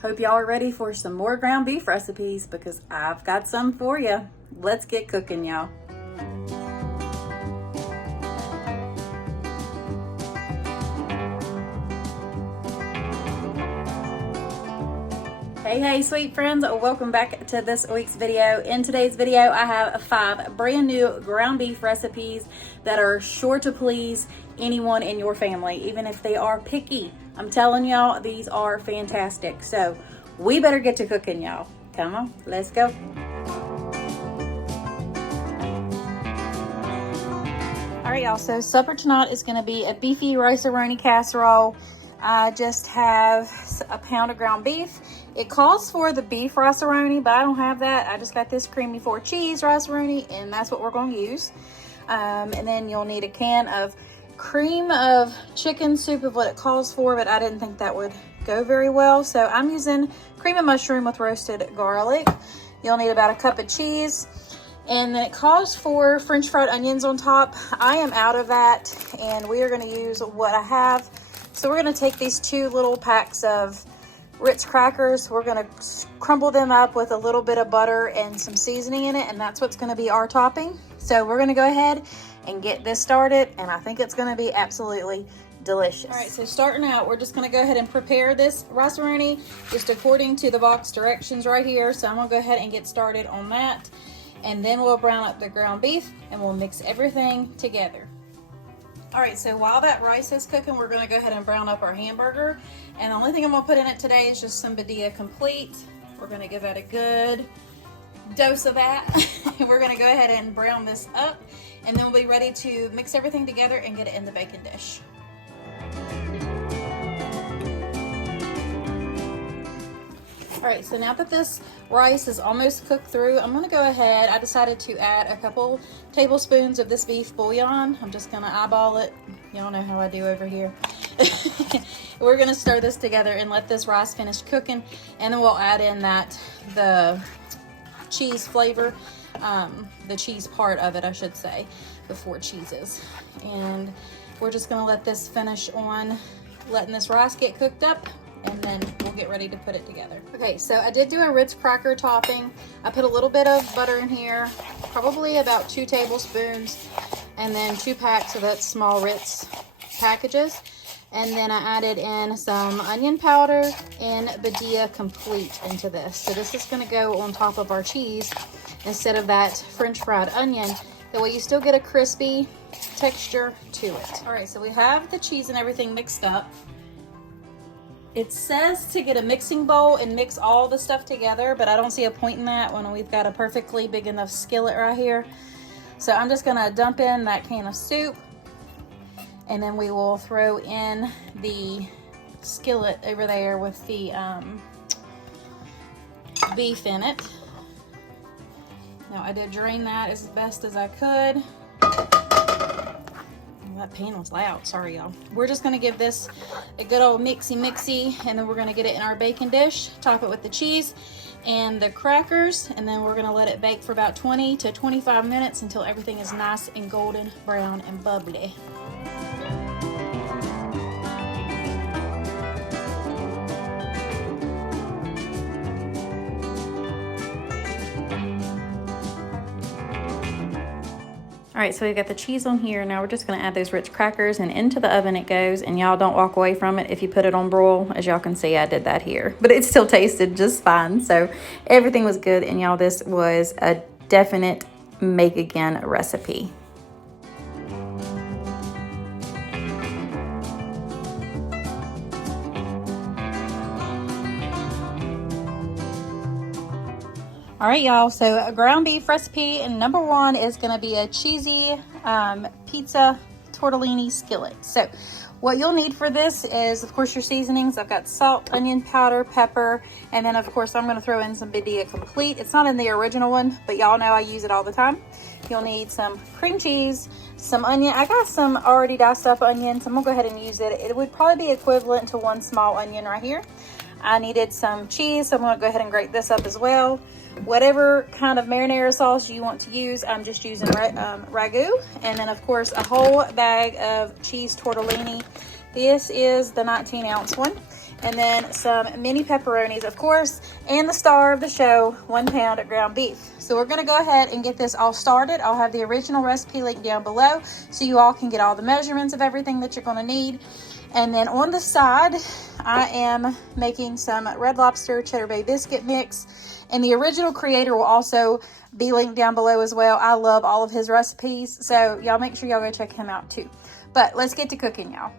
Hope y'all are ready for some more ground beef recipes because I've got some for you. Let's get cooking, y'all. Hey sweet friends, welcome back to this week's video. In today's video I have 5 brand new ground beef recipes that are sure to please anyone in your family, even if they are picky. I'm telling y'all, these are fantastic. So we better get to cooking, y'all. Come on, let's go. All right, y'all, so supper tonight is gonna be a beefy Rice-a-roni casserole. I just have a pound of ground beef. It calls for the beef Rice-a-roni, but I don't have that. I just got this creamy 4 cheese Rice-a-roni, and that's what we're going to use. And then you'll need a can of cream of chicken soup of what it calls for, but I didn't think that would go very well. So I'm using cream of mushroom with roasted garlic. You'll need about a cup of cheese. And then it calls for French fried onions on top. I am out of that, and we are going to use what I have. So we're going to take these 2 little packs of Ritz crackers. We're going to crumble them up with a little bit of butter and some seasoning in it, and that's what's going to be our topping. So we're going to go ahead and get this started, and I think it's going to be absolutely delicious. All right, so starting out, we're just going to go ahead and prepare this Rice-a-roni just according to the box directions right here. So I'm going to go ahead and get started on that, and then we'll brown up the ground beef and we'll mix everything together. All right, so while that rice is cooking, we're going to go ahead and brown up our hamburger. And the only thing I'm going to put in it today is just some Badia Complete. We're going to give that a good dose of that. And we're going to go ahead and brown this up. And then we'll be ready to mix everything together and get it in the baking dish. All right, so now that this rice is almost cooked through, I'm gonna go ahead. I decided to add a couple tablespoons of this beef bouillon. I'm just gonna eyeball it. Y'all know how I do over here. We're gonna stir this together and let this rice finish cooking, and then we'll add in the cheese flavor, the cheese part of it, I should say, the 4 cheeses. And we're just gonna let this finish on letting this rice get cooked up, and then we'll get ready to put it together. Okay, so I did do a Ritz cracker topping. I put a little bit of butter in here, probably about 2 tablespoons, and then 2 packs of that small Ritz packages. And then I added in some onion powder and Badia Complete into this. So this is gonna go on top of our cheese instead of that French fried onion. That way you still get a crispy texture to it. All right, so we have the cheese and everything mixed up. It says to get a mixing bowl and mix all the stuff together, but I don't see a point in that when we've got a perfectly big enough skillet right here. So I'm just gonna dump in that can of soup, and then we will throw in the skillet over there with the beef in it. Now I did drain that as best as I could. That pan was loud, sorry y'all. We're just gonna give this a good old mixy, and then we're gonna get it in our baking dish, top it with the cheese and the crackers, and then we're gonna let it bake for about 20 to 25 minutes until everything is nice and golden brown and bubbly. All right, so we've got the cheese on here. Now we're just gonna add those Ritz crackers, and into the oven it goes, and y'all don't walk away from it if you put it on broil. As y'all can see, I did that here, but it still tasted just fine. So everything was good, and y'all, this was a definite make again recipe. All right, y'all, so a ground beef recipe, and number 1 is gonna be a cheesy pizza tortellini skillet. So what you'll need for this is, of course, your seasonings. I've got salt, onion powder, pepper, and then, of course, I'm gonna throw in some Badia Complete. It's not in the original one, but y'all know I use it all the time. You'll need some cream cheese, some onion. I got some already diced up onions. I'm gonna go ahead and use it. It would probably be equivalent to 1 small onion right here. I needed some cheese, so I'm gonna go ahead and grate this up as well. Whatever kind of marinara sauce you want to use, I'm just using ragu. And then, of course, a whole bag of cheese tortellini. This is the 19-ounce one. and then some mini pepperonis, of course, and the star of the show, 1 pound of ground beef. So we're going to go ahead and get this all started. I'll have the original recipe link down below so you all can get all the measurements of everything that you're going to need. And then on the side, I am making some Red Lobster Cheddar Bay biscuit mix. And the original creator will also be linked down below as well. I love all of his recipes, so y'all make sure y'all go check him out too. But let's get to cooking, y'all.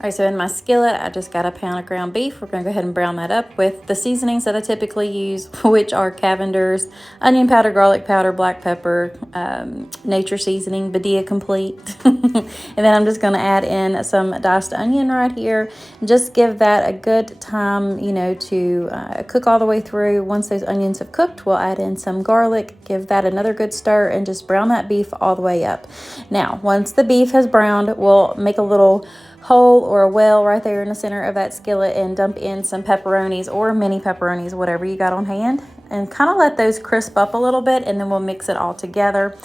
All right, so in my skillet, I just got 1 pound of ground beef. We're going to go ahead and brown that up with the seasonings that I typically use, which are Cavender's, onion powder, garlic powder, black pepper, nature seasoning, Badia Complete. And then I'm just going to add in some diced onion right here. Just give that a good time, you know, to cook all the way through. Once those onions have cooked, we'll add in some garlic, give that another good stir, and just brown that beef all the way up. Now, once the beef has browned, we'll make a little hole or a well right there in the center of that skillet and dump in some pepperonis or mini pepperonis, whatever you got on hand, and kind of let those crisp up a little bit, and then we'll mix it all together.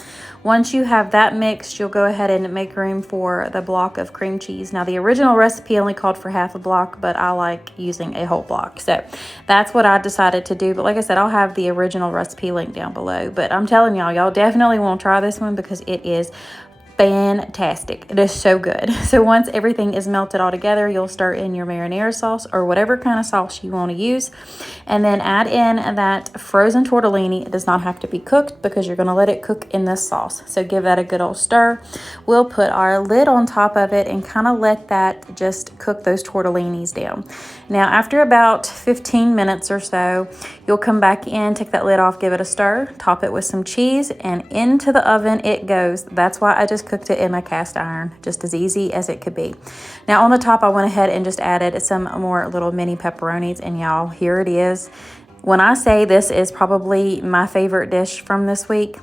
Once you have that mixed, you'll go ahead and make room for the block of cream cheese. Now, the original recipe only called for half a block, but I like using a whole block. So that's what I decided to do. But like I said, I'll have the original recipe link down below. But I'm telling y'all definitely want to try this one because it is fantastic. It is so good. So once everything is melted all together, you'll stir in your marinara sauce or whatever kind of sauce you want to use, and then add in that frozen tortellini. It does not have to be cooked because you're going to let it cook in this sauce. So give that a good old stir. We'll put our lid on top of it and kind of let that just cook those tortellinis down. Now, after about 15 minutes or so, you'll come back in, take that lid off, give it a stir, top it with some cheese, and into the oven it goes. That's why I just cooked it in my cast iron, just as easy as it could be. Now on the top, I went ahead and just added some more little mini pepperonis, and y'all, here it is. When I say this is probably my favorite dish from this week,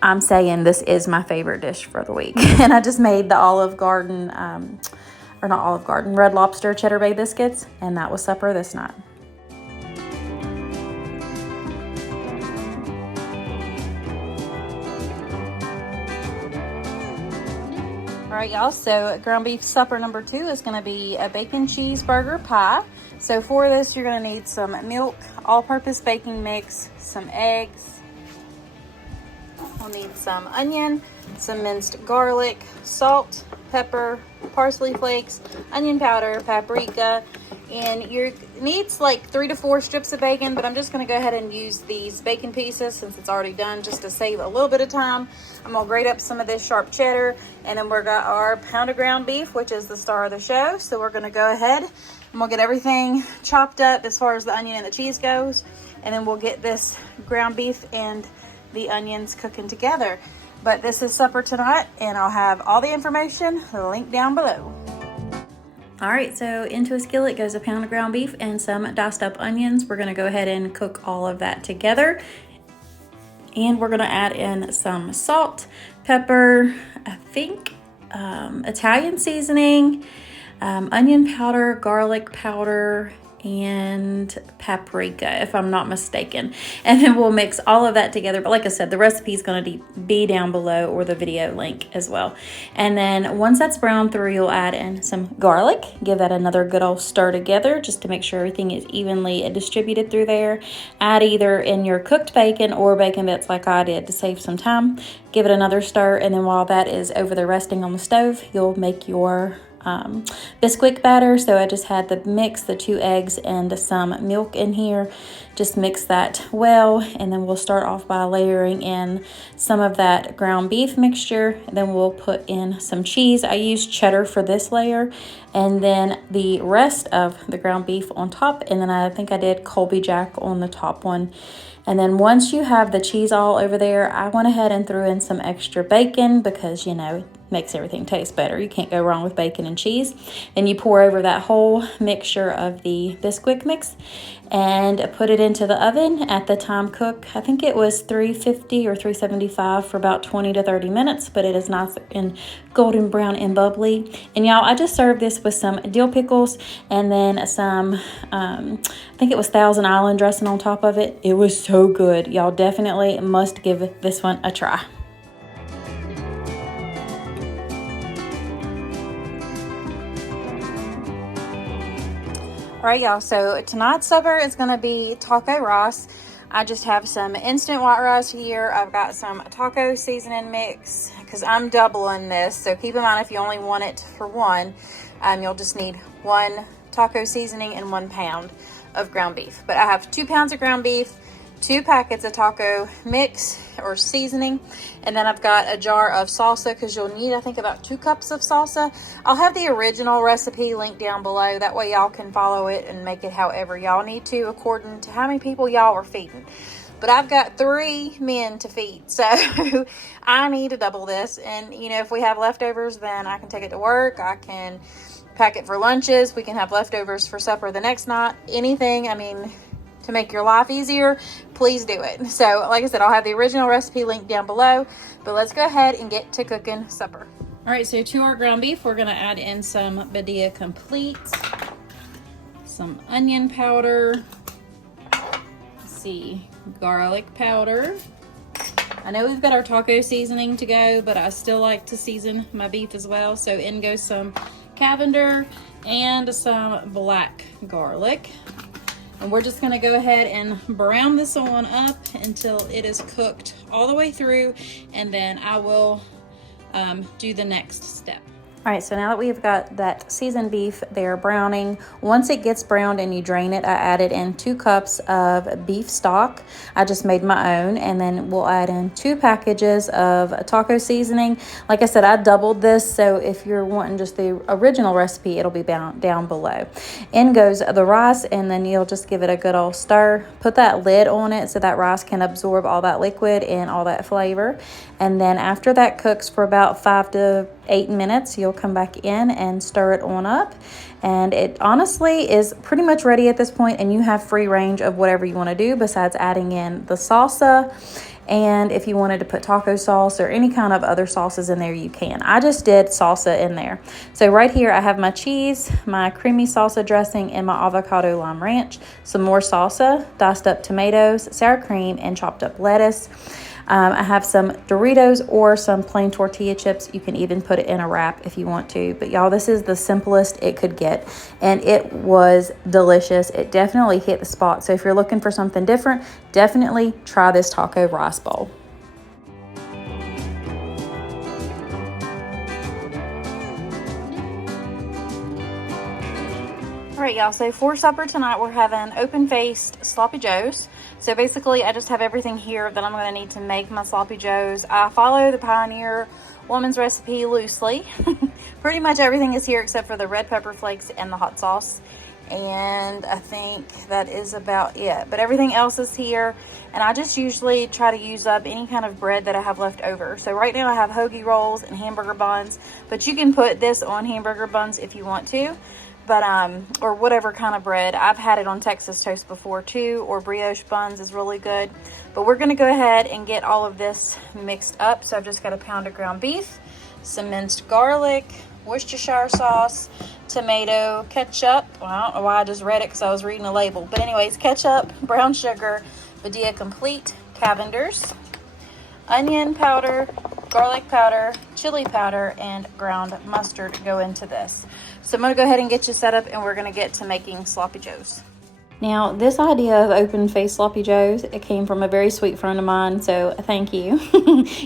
I'm saying this is my favorite dish for the week. And I just made the Olive Garden, or not Olive Garden, Red Lobster Cheddar Bay biscuits, and that was supper this night. All right, y'all, so ground beef supper number 2 is going to be a bacon cheeseburger pie. So for this, you're going to need some milk, all-purpose baking mix, some eggs. We'll need some onion, some minced garlic, salt, pepper, parsley flakes, onion powder, paprika, and you needs like 3 to 4 strips of bacon, but I'm just going to go ahead and use these bacon pieces since it's already done, just to save a little bit of time. I'm going to grate up some of this sharp cheddar, and then we've got our pound of ground beef, which is the star of the show. So we're going to go ahead and we'll get everything chopped up as far as the onion and the cheese goes, and then we'll get this ground beef and the onions cooking together. But this is supper tonight, and I'll have all the information linked down below. All right, so into a skillet goes a pound of ground beef and some diced up onions. We're gonna go ahead and cook all of that together. And we're gonna add in some salt, pepper, I think Italian seasoning, onion powder, garlic powder, and paprika, if I'm not mistaken. And then we'll mix all of that together. But like I said, the recipe is going to be down below, or the video link as well. And then once that's browned through, you'll add in some garlic. Give that another good old stir together just to make sure everything is evenly distributed through there. Add either in your cooked bacon or bacon bits like I did to save some time. Give it another stir, and then while that is over there resting on the stove, you'll make your Bisquick batter. So I just had the 2 eggs and some milk in here. Just mix that well, and then we'll start off by layering in some of that ground beef mixture. Then we'll put in some cheese. I used cheddar for this layer, and then the rest of the ground beef on top, and then I think I did Colby Jack on the top one. And then once you have the cheese all over there, I went ahead and threw in some extra bacon because, you know, it makes everything taste better. You can't go wrong with bacon and cheese. Then you pour over that whole mixture of the Bisquick mix and put it into the oven at the time cook. I think it was 350 or 375 for about 20 to 30 minutes, but it is nice and golden brown and bubbly. And y'all, I just served this with some dill pickles and then some, I think it was Thousand Island dressing on top of it. It was so good. Y'all definitely must give this one a try. All right, y'all, so tonight's supper is gonna be taco rice. I just have some instant white rice here. I've got some taco seasoning mix because I'm doubling this. So keep in mind, if you only want it for one, you'll just need 1 taco seasoning and 1 pound of ground beef. But I have 2 pounds of ground beef, 2 packets of taco mix or seasoning, and then I've got a jar of salsa because you'll need, I think, about 2 cups of salsa. I'll have the original recipe linked down below. That way y'all can follow it and make it however y'all need to according to how many people y'all are feeding. But I've got 3 men to feed, so I need to double this. And, you know, if we have leftovers, then I can take it to work. I can pack it for lunches. We can have leftovers for supper the next night. Anything, I mean, to make your life easier, please do it. So like I said, I'll have the original recipe linked down below, but let's go ahead and get to cooking supper. All right, so to our ground beef, we're gonna add in some Badia Complete, some onion powder, let's see, garlic powder. I know we've got our taco seasoning to go, but I still like to season my beef as well. So in goes some Cavender and some black garlic. And we're just gonna go ahead and brown this one up until it is cooked all the way through, and then I will do the next step. All right, so now that we've got that seasoned beef there browning, once it gets browned and you drain it, I added in 2 cups of beef stock. I just made my own, and then we'll add in 2 packages of taco seasoning. Like I said, I doubled this, so if you're wanting just the original recipe, it'll be down below. In goes the rice, and then you'll just give it a good old stir. Put that lid on it so that rice can absorb all that liquid and all that flavor. And then after that cooks for about 5 to 8 minutes, you'll come back in and stir it on up, and it honestly is pretty much ready at this point, and you have free range of whatever you want to do besides adding in the salsa. And if you wanted to put taco sauce or any kind of other sauces in there, you can. I just did salsa in there. So right here I have my cheese, my creamy salsa dressing, and my avocado lime ranch, some more salsa, diced up tomatoes, sour cream, and chopped up lettuce. I have some Doritos or some plain tortilla chips. You can even put it in a wrap if you want to. But y'all, this is the simplest it could get, and it was delicious. It definitely hit the spot. So if you're looking for something different, definitely try this taco rice bowl. All right, y'all, so for supper tonight, we're having open-faced sloppy joes. So basically, I just have everything here that I'm going to need to make my sloppy joes. I follow the Pioneer Woman's recipe loosely. Pretty much everything is here except for the red pepper flakes and the hot sauce. And I think that is about it. But everything else is here. And I just usually try to use up any kind of bread that I have left over. So right now I have hoagie rolls and hamburger buns. But you can put this on hamburger buns if you want to. But or whatever kind of bread. I've had it on Texas toast before too, or brioche buns is really good. But we're gonna go ahead and get all of this mixed up. So I've just got a pound of ground beef, some minced garlic, Worcestershire sauce, tomato, ketchup. Well, I don't know why I just read it because I was reading a label. But anyways, ketchup, brown sugar, Badia Complete, Cavenders, onion powder, garlic powder, chili powder, and ground mustard go into this. So I'm going to go ahead and get you set up, and we're going to get to making sloppy joes. Now, this idea of open-faced sloppy joes, it came from a very sweet friend of mine, so thank you.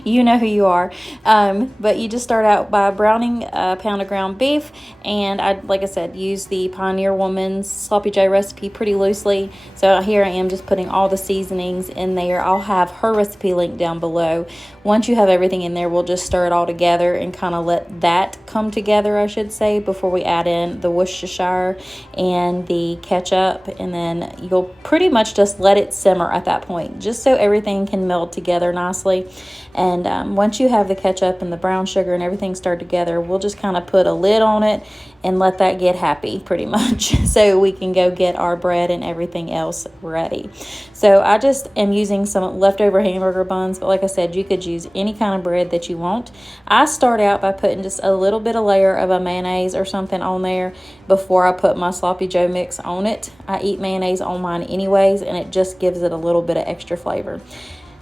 You know who you are. But you just start out by browning a pound of ground beef, and I, like I said, use the Pioneer Woman's sloppy joe recipe pretty loosely. So here I am just putting all the seasonings in there. I'll have her recipe linked down below. Once you have everything in there, we'll just stir it all together and kind of let that come together, I should say, before we add in the Worcestershire and the ketchup, and then you'll pretty much just let it simmer at that point, just so everything can meld together nicely. And once you have the ketchup and the brown sugar and everything stirred together, we'll just kind of put a lid on it and let that get happy pretty much so we can go get our bread and everything else ready. So I just am using some leftover hamburger buns, but like I said, you could use any kind of bread that you want. I start out by putting just a little bit of layer of a mayonnaise or something on there before I put my sloppy joe mix on it. I eat mayonnaise on mine anyways, and it just gives it a little bit of extra flavor.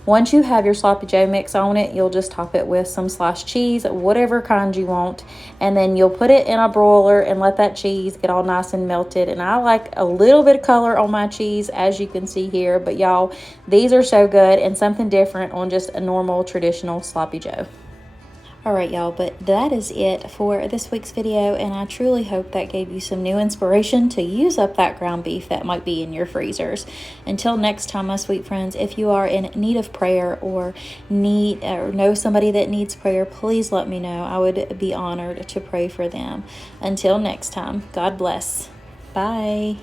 Once you have your sloppy joe mix on it, you'll just top it with some sliced cheese, whatever kind you want, and then you'll put it in a broiler and let that cheese get all nice and melted. And I like a little bit of color on my cheese, as you can see here, but y'all, these are so good and something different on just a normal traditional sloppy joe. All right, y'all, but that is it for this week's video, and I truly hope that gave you some new inspiration to use up that ground beef that might be in your freezers. Until next time, my sweet friends, if you are in need of prayer or know somebody that needs prayer, please let me know. I would be honored to pray for them. Until next time, God bless. Bye.